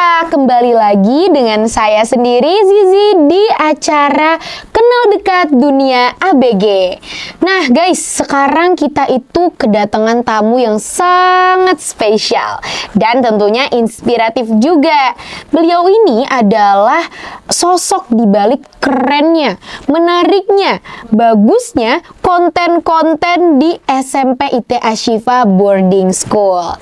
kembali lagi dengan saya sendiri Zizi di acara Kenal Dekat Dunia ABG. Nah guys, sekarang kita itu kedatangan tamu yang sangat spesial dan tentunya inspiratif juga. Beliau ini adalah sosok di balik kerennya, menariknya, bagusnya konten-konten di SMP IT Ashifa Boarding School.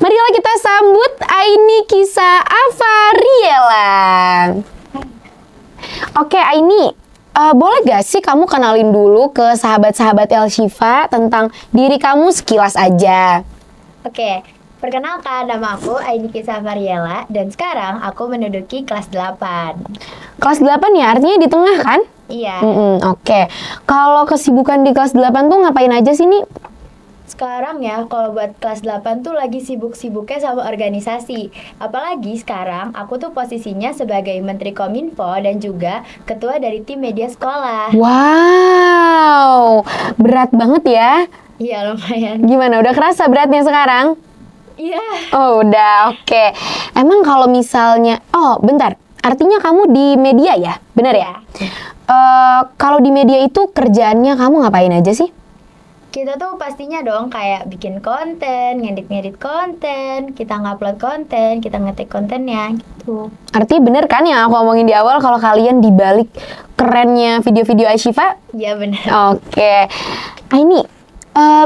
Marilah kita sambut Aini Kisah Afariela. Oke Aini, boleh gak sih kamu kenalin dulu ke sahabat-sahabat El Shifa tentang diri kamu sekilas aja? Oke, perkenalkan nama aku Aini Kisah Afariela dan sekarang aku menduduki kelas 8. Kelas 8 ya, artinya di tengah kan? Iya. Oke. Kalau kesibukan di kelas 8 tuh ngapain aja sih nih? Sekarang ya, kalau buat kelas 8 tuh lagi sibuk-sibuknya sama organisasi. Apalagi sekarang aku tuh posisinya sebagai Menteri Kominfo dan juga ketua dari tim media sekolah. Wow, berat banget ya. Iya, lumayan. Gimana, udah kerasa beratnya sekarang? Iya. Oh, udah, oke. Emang kalau misalnya, bentar, artinya kamu di media ya? Benar ya? Kalau di media itu kerjaannya kamu ngapain aja sih? Kita tuh pastinya dong kayak bikin konten, ngedit-ngedit konten, kita ngupload konten, kita ngetik kontennya gitu. Artinya bener kan yang aku ngomongin di awal kalau kalian dibalik kerennya video-video Ashifa? Iya benar. Oke. Aini,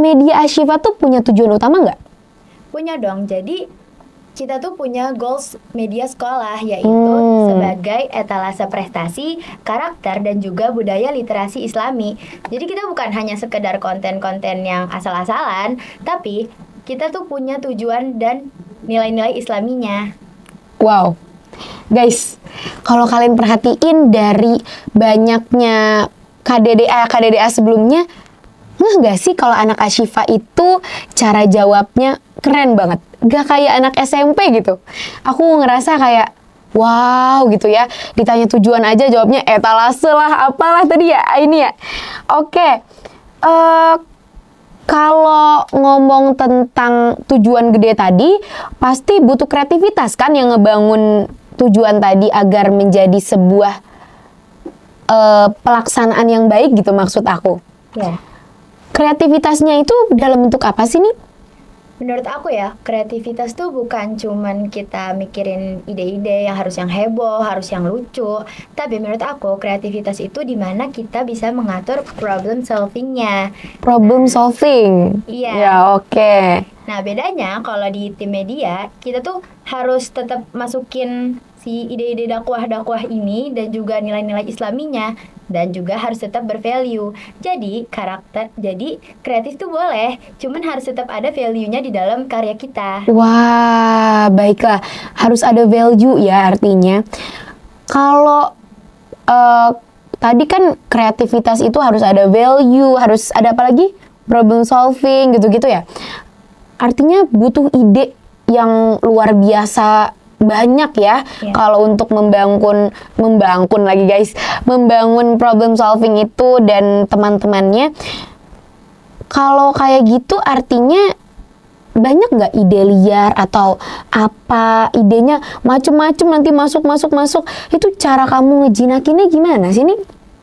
media Ashifa tuh punya tujuan utama nggak? Punya dong, jadi kita tuh punya goals media sekolah, yaitu sebagai etalase prestasi, karakter, dan juga budaya literasi islami. Jadi kita bukan hanya sekedar konten-konten yang asal-asalan, tapi kita tuh punya tujuan dan nilai-nilai islaminya. Wow. Guys, kalau kalian perhatiin dari banyaknya KDDA sebelumnya, nggak sih kalau anak Ashifa itu cara jawabnya keren banget, gak kayak anak SMP gitu. Aku ngerasa kayak wow gitu ya, ditanya tujuan aja jawabnya etalase lah, apalah tadi ya ini ya. Oke, kalau ngomong tentang tujuan gede tadi, pasti butuh kreativitas kan yang ngebangun tujuan tadi agar menjadi sebuah pelaksanaan yang baik gitu maksud aku. Ya. Kreativitasnya itu dalam bentuk apa sih nih? Menurut aku ya, kreativitas tuh bukan cuman kita mikirin ide-ide yang harus yang heboh, harus yang lucu. Tapi menurut aku, kreativitas itu dimana kita bisa mengatur problem solvingnya. Problem solving? Iya. Ya, oke. Nah, bedanya kalau di tim media, kita tuh harus tetap masukin si ide-ide dakwah-dakwah ini dan juga nilai-nilai islaminya, dan juga harus tetap bervalue. Jadi kreatif tuh boleh, cuman harus tetap ada value-nya di dalam karya kita. Wah, baiklah. Harus ada value ya artinya. Kalau tadi kan kreativitas itu harus ada value, harus ada apa lagi? Problem solving gitu-gitu ya. Artinya butuh ide yang luar biasa banyak ya. Kalau untuk membangun lagi guys, membangun problem solving itu dan teman-temannya. Kalau kayak gitu artinya banyak nggak ide liar atau apa idenya macem-macem nanti masuk itu cara kamu ngejinakinnya gimana sih nih?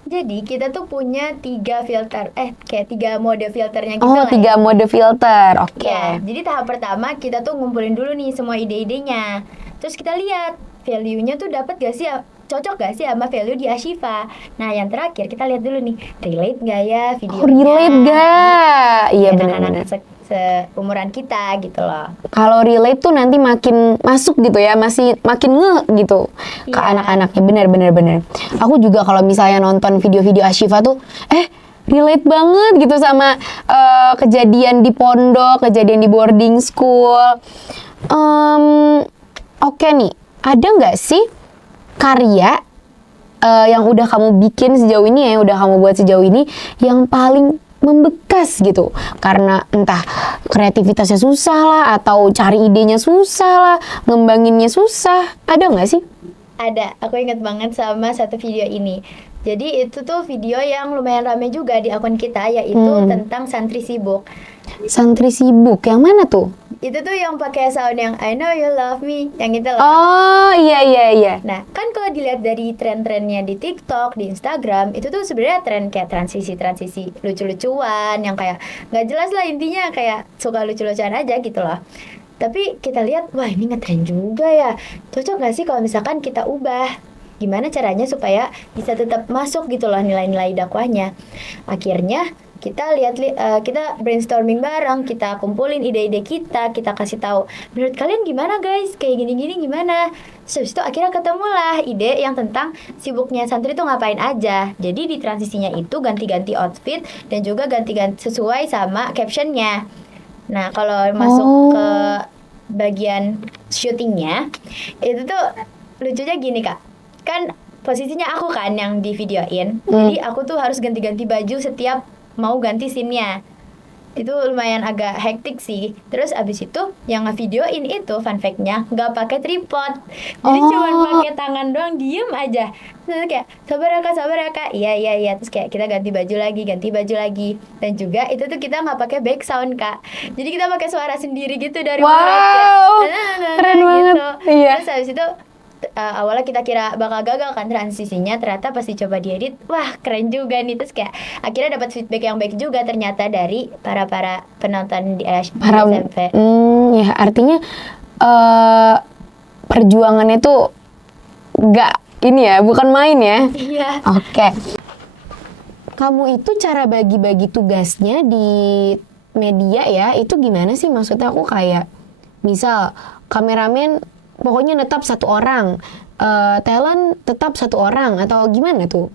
Jadi kita tuh punya 3 filter, kayak 3 mode filternya gitu lah. Oh, 3 mode filter, oke. Ya, jadi tahap pertama kita tuh ngumpulin dulu nih semua ide-idenya. Terus kita lihat value-nya tuh dapat gak sih, cocok gak sih sama value di Ashifa. Nah, yang terakhir kita lihat dulu nih, relate gak ya videonya. Relate gak? Iya benar-benar. Seumuran kita gitu loh. Kalau relate tuh nanti makin masuk gitu ya, masih makin gitu ke anak-anaknya. Bener. Aku juga kalau misalnya nonton video-video Ashifa tuh, relate banget gitu sama kejadian di pondok, kejadian di boarding school. Oke nih, ada nggak sih karya yang udah kamu bikin sejauh ini ya, yang udah kamu buat sejauh ini yang paling membekas gitu karena entah kreativitasnya susah lah atau cari idenya susah lah, ngembanginnya susah, ada nggak sih? Ada, aku inget banget sama satu video ini. Jadi itu tuh video yang lumayan rame juga di akun kita, yaitu tentang santri sibuk. Santri sibuk, yang mana tuh? Itu tuh yang pakai sound yang I know you love me, yang itu loh. Oh, iya iya iya. Nah, kan kalau dilihat dari tren-trennya di TikTok, di Instagram, itu tuh sebenarnya tren kayak transisi lucu-lucuan yang kayak nggak jelas lah, intinya kayak suka lucu-lucuan aja gitu loh. Tapi kita lihat, wah ini ngetren juga ya. Cocok nggak sih kalau misalkan kita ubah? Gimana caranya supaya bisa tetap masuk gitu loh nilai-nilai dakwahnya? Akhirnya kita brainstorming bareng, kita kumpulin ide-ide kita kasih tahu, menurut kalian gimana guys, kayak gini-gini gimana. Terus habis itu akhirnya ketemulah ide yang tentang sibuknya santri itu ngapain aja. Jadi di transisinya itu ganti-ganti outfit dan juga ganti-ganti sesuai sama captionnya. Nah kalau masuk ke bagian syutingnya, itu tuh lucunya gini kak, kan posisinya aku kan yang di videoin, jadi aku tuh harus ganti-ganti baju setiap mau ganti scene-nya. Itu lumayan agak hektik sih. Terus abis itu yang ngevideoin itu fun fact-nya nggak pakai tripod, jadi cuma pakai tangan doang, diem aja. Terus kayak sabar ya kak, iya iya iya. Terus kayak kita ganti baju lagi. Dan juga itu tuh kita nggak pakai back sound kak, jadi kita pakai suara sendiri gitu dari mulut Wow, keren banget. gitu. Iya. Terus habis itu awalnya kita kira bakal gagal kan transisinya, ternyata pas dicoba diedit, wah keren juga nih. Terus kayak akhirnya dapat feedback yang baik juga ternyata dari para penonton di SMP. Ya artinya perjuangannya tuh nggak ini ya, bukan main ya. Iya. Oke. Kamu itu cara bagi-bagi tugasnya di media ya, itu gimana sih? Maksudnya aku kayak, misal kameramen pokoknya tetap satu orang, talent tetap satu orang, atau gimana tuh?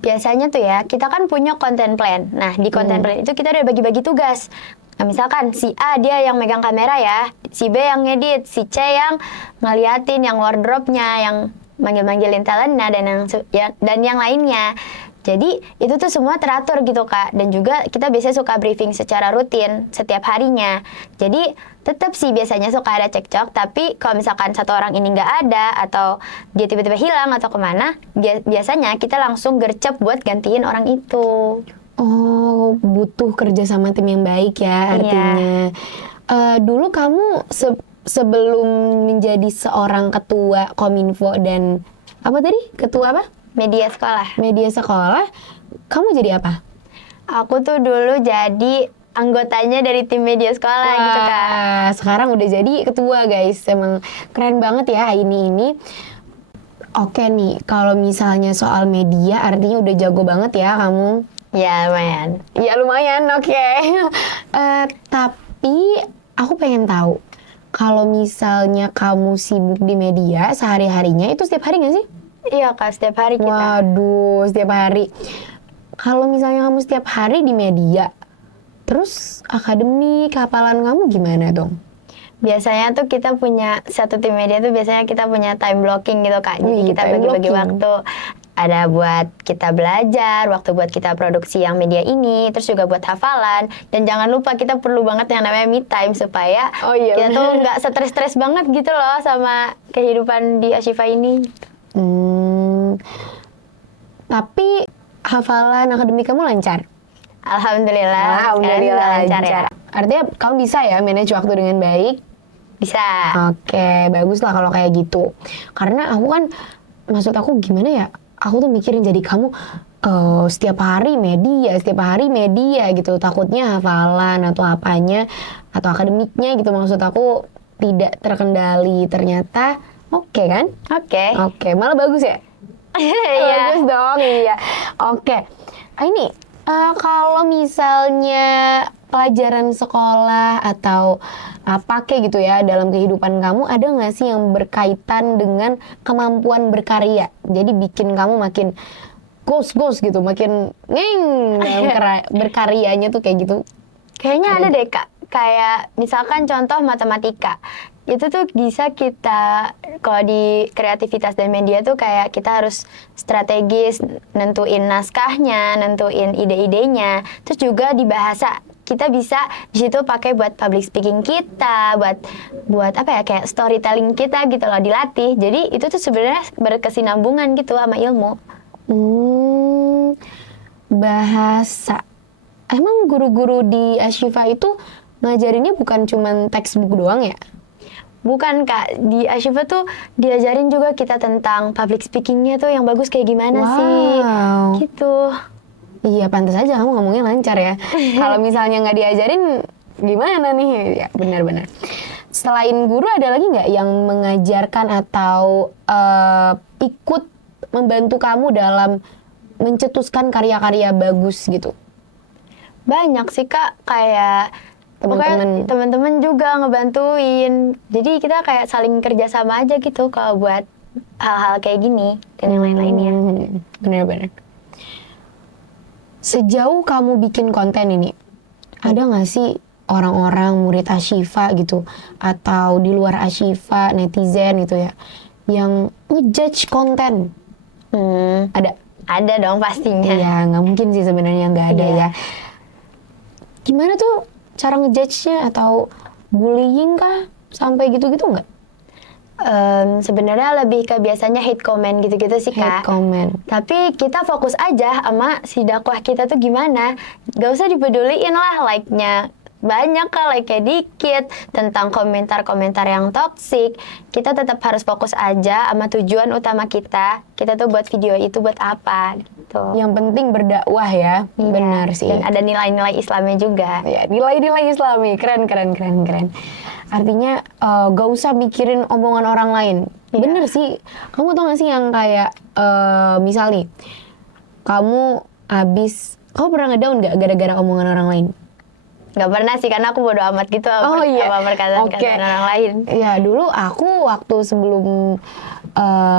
Biasanya tuh ya, kita kan punya content plan. Nah, di content plan itu kita udah bagi-bagi tugas. Nah, misalkan si A dia yang megang kamera ya, si B yang ngedit, si C yang ngeliatin, yang wardrobe-nya, yang manggil-manggilin talentnya, dan yang lainnya. Jadi itu tuh semua teratur gitu kak. Dan juga kita biasanya suka briefing secara rutin setiap harinya. Jadi tetap sih biasanya suka ada cekcok. Tapi kalau misalkan satu orang ini nggak ada, atau dia tiba-tiba hilang atau kemana, biasanya kita langsung gercep buat gantiin orang itu. Oh, butuh kerja sama tim yang baik ya artinya. Dulu kamu sebelum menjadi seorang ketua Kominfo dan apa tadi? Ketua apa? Media sekolah. Media sekolah, kamu jadi apa? Aku tuh dulu jadi anggotanya dari tim media sekolah gitu kak. Sekarang udah jadi ketua guys, emang keren banget ya ini. Oke nih, kalau misalnya soal media artinya udah jago banget ya kamu. Ya lumayan. Ya lumayan, oke. Tapi aku pengen tahu, kalau misalnya kamu sibuk di media sehari-harinya itu setiap hari nggak sih? Iya kak, setiap hari kita. Waduh, setiap hari. Kalau misalnya kamu setiap hari di media, terus akademik, hafalan kamu gimana dong? Biasanya tuh kita punya satu tim media tuh biasanya kita punya time blocking gitu kak. Jadi kita bagi-bagi waktu. Ada buat kita belajar, waktu buat kita produksi yang media ini, terus juga buat hafalan. Dan jangan lupa kita perlu banget yang namanya me time supaya kita tuh nggak stres-stres banget gitu loh sama kehidupan di Ashifa ini. Tapi hafalan akademik kamu lancar? Alhamdulillah lancar ya. Artinya kamu bisa ya manage waktu dengan baik? Bisa. Oke, bagus lah kalau kayak gitu. Karena aku kan, maksud aku gimana ya, aku tuh mikirin jadi kamu setiap hari media gitu. Takutnya hafalan atau apanya, atau akademiknya gitu, maksud aku tidak terkendali. Ternyata oke kan? Oke, malah bagus ya? Iya. Bagus dong, iya. Oke, ini kalau misalnya pelajaran sekolah atau apa kayak gitu ya dalam kehidupan kamu, ada nggak sih yang berkaitan dengan kemampuan berkarya? Jadi bikin kamu makin goals gitu, makin dalam berkaryanya tuh kayak gitu. Kayaknya ada deh kak. Kayak misalkan contoh matematika. Itu tuh bisa kita, kalau di kreativitas dan media tuh kayak kita harus strategis, nentuin naskahnya, nentuin ide-idenya. Terus juga di bahasa, kita bisa di situ pakai buat public speaking kita, buat apa ya, kayak storytelling kita gitu loh, dilatih. Jadi itu tuh sebenarnya berkesinambungan gitu sama ilmu. Bahasa. Emang guru-guru di Ashifa itu ngajarinnya bukan cuman textbook doang ya? Bukan Kak, di Ashifa tuh diajarin juga kita tentang public speakingnya tuh yang bagus kayak gimana sih, gitu. Iya, pantas aja kamu ngomongnya lancar ya. Kalau misalnya nggak diajarin, gimana nih? Ya, benar-benar. Selain guru, ada lagi nggak yang mengajarkan atau ikut membantu kamu dalam mencetuskan karya-karya bagus gitu? Banyak sih Kak, kayak Teman-teman. teman-teman juga ngebantuin. Jadi kita kayak saling kerjasama aja gitu kalau buat hal-hal kayak gini dan yang lain-lainnya. Benar-benar. Sejauh kamu bikin konten ini, ada nggak sih orang-orang murid Ashifa gitu, atau di luar Ashifa, netizen gitu ya, yang ngejudge konten? Ada? Ada dong pastinya. Ya, nggak mungkin sih sebenarnya nggak ada Iya. ya. Gimana tuh cara ngejudge-nya, atau bullying kah? Sampai gitu-gitu nggak? Sebenarnya lebih ke biasanya hate comment gitu-gitu sih Hate Kak. comment. Tapi kita fokus aja sama si dakwah kita tuh gimana. Gak usah dipeduliin lah like-nya. Banyak kan like-nya dikit. Tentang komentar-komentar yang toksik. Kita tetap harus fokus aja sama tujuan utama kita. Kita tuh buat video itu buat apa gitu. Yang penting berdakwah ya. Iya. Benar sih. Dan ada nilai-nilai Islamnya juga. Ya, nilai-nilai Islami. Keren. Artinya gak usah mikirin omongan orang lain. Iya. Bener sih. Kamu tau gak sih yang kayak misal nih, kamu pernah ngedown gak gara-gara omongan orang lain? Gak pernah sih, karena aku bodo amat gitu Oh, iya. sama perkataan-perkataan Oke. orang lain. Ya dulu aku waktu sebelum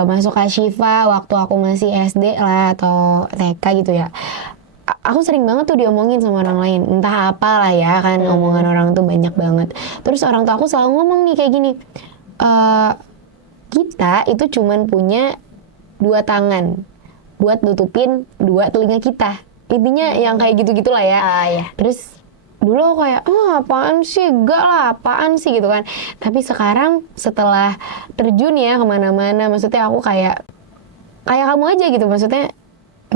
masuk Ashifa, waktu aku masih SD lah atau TK gitu ya, aku sering banget tuh diomongin sama orang lain, entah apalah ya kan, omongan orang tuh banyak banget. Terus orang tua aku selalu ngomong nih kayak gini, kita itu cuman punya 2 tangan buat nutupin 2 telinga kita. Intinya yang kayak gitu-gitulah ya. Iya. Terus dulu aku kayak, apaan sih, enggak lah, apaan sih gitu kan. Tapi sekarang setelah terjun ya kemana-mana, maksudnya aku kayak kamu aja gitu, maksudnya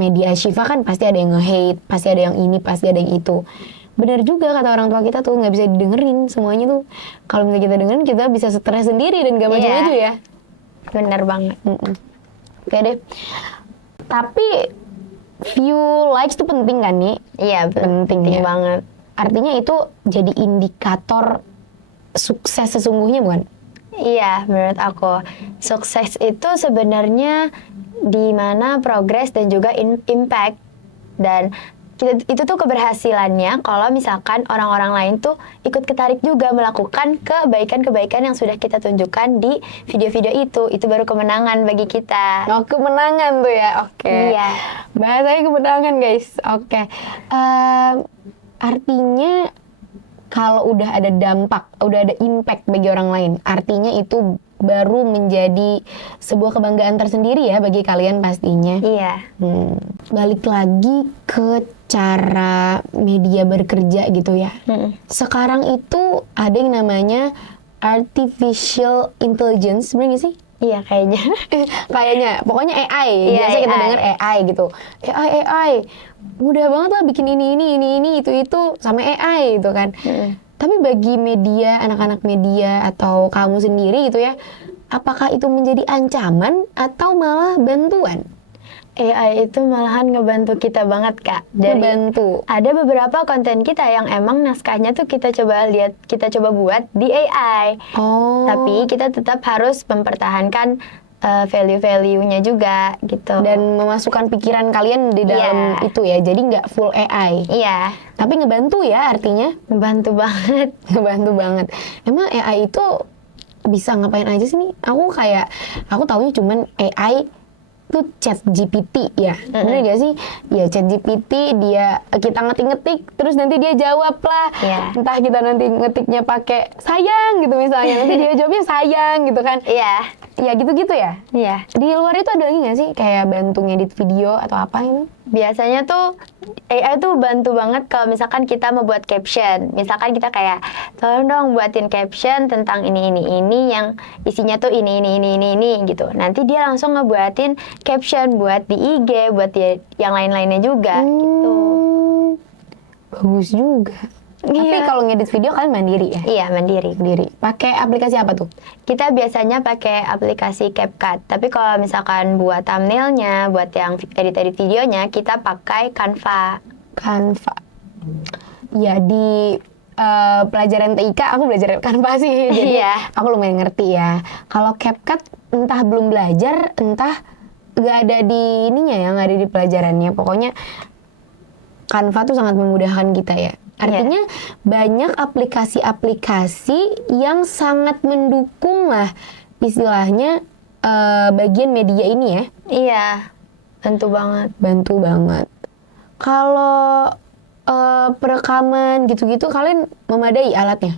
media Ashifa kan pasti ada yang nge-hate, pasti ada yang ini, pasti ada yang itu. Benar juga kata orang tua kita tuh, nggak bisa didengerin semuanya tuh. Kalau misalnya kita dengerin, kita bisa stres sendiri dan gak maju-maju ya. Bener banget. Oke deh. Tapi view, likes tuh penting kan nih? Iya, Penting ya. banget. Artinya itu jadi indikator sukses sesungguhnya bukan? Iya, menurut aku sukses itu sebenarnya di mana progres dan juga impact, dan itu tuh keberhasilannya kalau misalkan orang-orang lain tuh ikut ketarik juga melakukan kebaikan-kebaikan yang sudah kita tunjukkan di video-video itu baru kemenangan bagi kita. Oh, kemenangan tuh ya, oke. Iya. Bahasanya kemenangan guys, oke. Artinya kalau udah ada dampak, udah ada impact bagi orang lain, artinya itu baru menjadi sebuah kebanggaan tersendiri ya bagi kalian pastinya. Iya. Balik lagi ke cara media bekerja gitu ya. Sekarang itu ada yang namanya artificial intelligence, bener gak sih? Iya kayaknya. Kayaknya, pokoknya AI. Iya, Biasa kita AI. dengar AI gitu. AI. Mudah banget lah bikin ini, itu sama AI gitu kan. Tapi bagi media, anak-anak media atau kamu sendiri gitu ya, apakah itu menjadi ancaman atau malah bantuan? AI itu malahan ngebantu kita banget Kak. Ngebantu. Ada beberapa konten kita yang emang naskahnya tuh kita coba buat di AI. Oh. Tapi kita tetap harus mempertahankan value-value-nya juga gitu. Dan memasukkan pikiran kalian di dalam Iya. itu ya, jadi nggak full AI. Iya, Tapi ngebantu ya artinya. ngebantu banget. Ngebantu banget. Emang AI itu bisa ngapain aja sih nih? Aku taunya cuman AI itu ChatGPT ya. Bener gak sih? Ya ChatGPT, kita ngetik-ngetik terus nanti dia jawab lah. Iya. Entah kita nanti ngetiknya pakai sayang gitu misalnya, nanti dia jawabnya sayang gitu kan. Iya, Ya gitu-gitu ya. iya. Di luar itu ada lagi gak sih kayak bantu ngedit video atau apa ini? Biasanya tuh AI tuh bantu banget kalau misalkan kita mau buat caption. Misalkan kita kayak, tolong dong buatin caption tentang ini yang isinya tuh ini gitu. Nanti dia langsung ngebuatin caption buat di IG, buat di yang lain-lainnya juga gitu. Bagus juga. Tapi Iya. kalau ngedit video kalian mandiri ya? Iya, mandiri. Mandiri. Pakai aplikasi apa tuh? Kita biasanya pakai aplikasi CapCut. Tapi kalau misalkan buat thumbnailnya, buat yang edit-edit videonya, kita pakai Canva. Canva. Ya di pelajaran TIK aku belajar Canva sih. Jadi Iya. aku lumayan ngerti ya. Kalau CapCut entah belum belajar, entah nggak ada di ininya ya, nggak ada di pelajarannya. Pokoknya Canva tuh sangat memudahkan kita ya. Artinya banyak aplikasi-aplikasi yang sangat mendukung lah istilahnya bagian media ini ya. Iya, tentu banget. Bantu banget. Kalau perekaman gitu-gitu kalian memadai alatnya?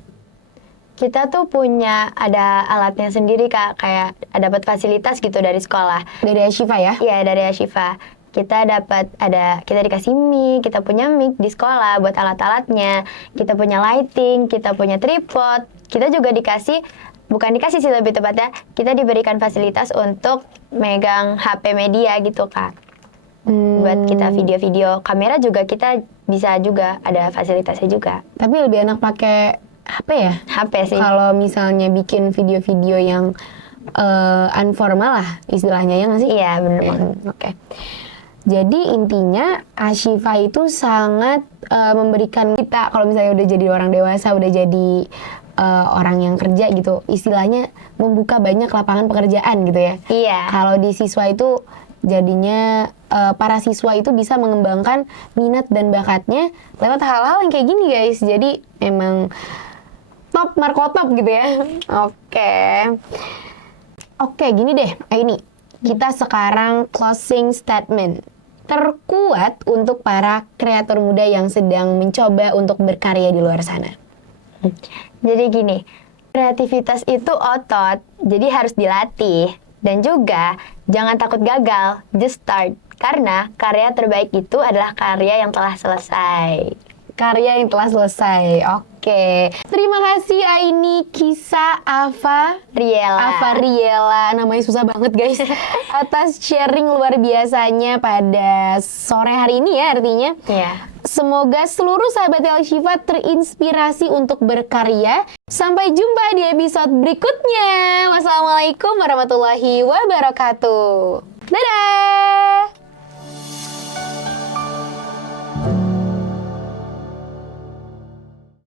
Kita tuh punya ada alatnya sendiri Kak, kayak dapat fasilitas gitu dari sekolah. Dari Ashifa ya? Iya, dari Ashifa. Kita dikasih mic, kita punya mic di sekolah buat alat-alatnya. Kita punya lighting, kita punya tripod. Kita juga bukan dikasih sih lebih tepatnya, kita diberikan fasilitas untuk megang HP media gitu Kak. Buat kita video-video, kamera juga kita bisa juga, ada fasilitasnya juga. Tapi lebih enak pakai HP ya? HP sih. Kalau misalnya bikin video-video yang unformal lah istilahnya ya nggak sih? Iya, bener banget. Oke. Jadi intinya Ashifa itu sangat memberikan kita kalau misalnya udah jadi orang dewasa, udah jadi orang yang kerja gitu, istilahnya membuka banyak lapangan pekerjaan gitu ya. Iya. Kalau di siswa itu jadinya para siswa itu bisa mengembangkan minat dan bakatnya lewat hal-hal yang kayak gini guys. Jadi emang top markotop gitu ya. Oke, gini deh, ini kita sekarang closing statement terkuat untuk para kreator muda yang sedang mencoba untuk berkarya di luar sana. Jadi gini, kreativitas itu otot, jadi harus dilatih. Dan juga jangan takut gagal, just start. Karena karya terbaik itu adalah karya yang telah selesai. Karya yang telah selesai. Oke. Terima kasih Aini, Kisa, Ava Riela, namanya susah banget guys. Atas sharing luar biasanya pada sore hari ini ya artinya. Iya. Semoga seluruh sahabat Ashifa terinspirasi untuk berkarya. Sampai jumpa di episode berikutnya. Wassalamualaikum warahmatullahi wabarakatuh. Dadah.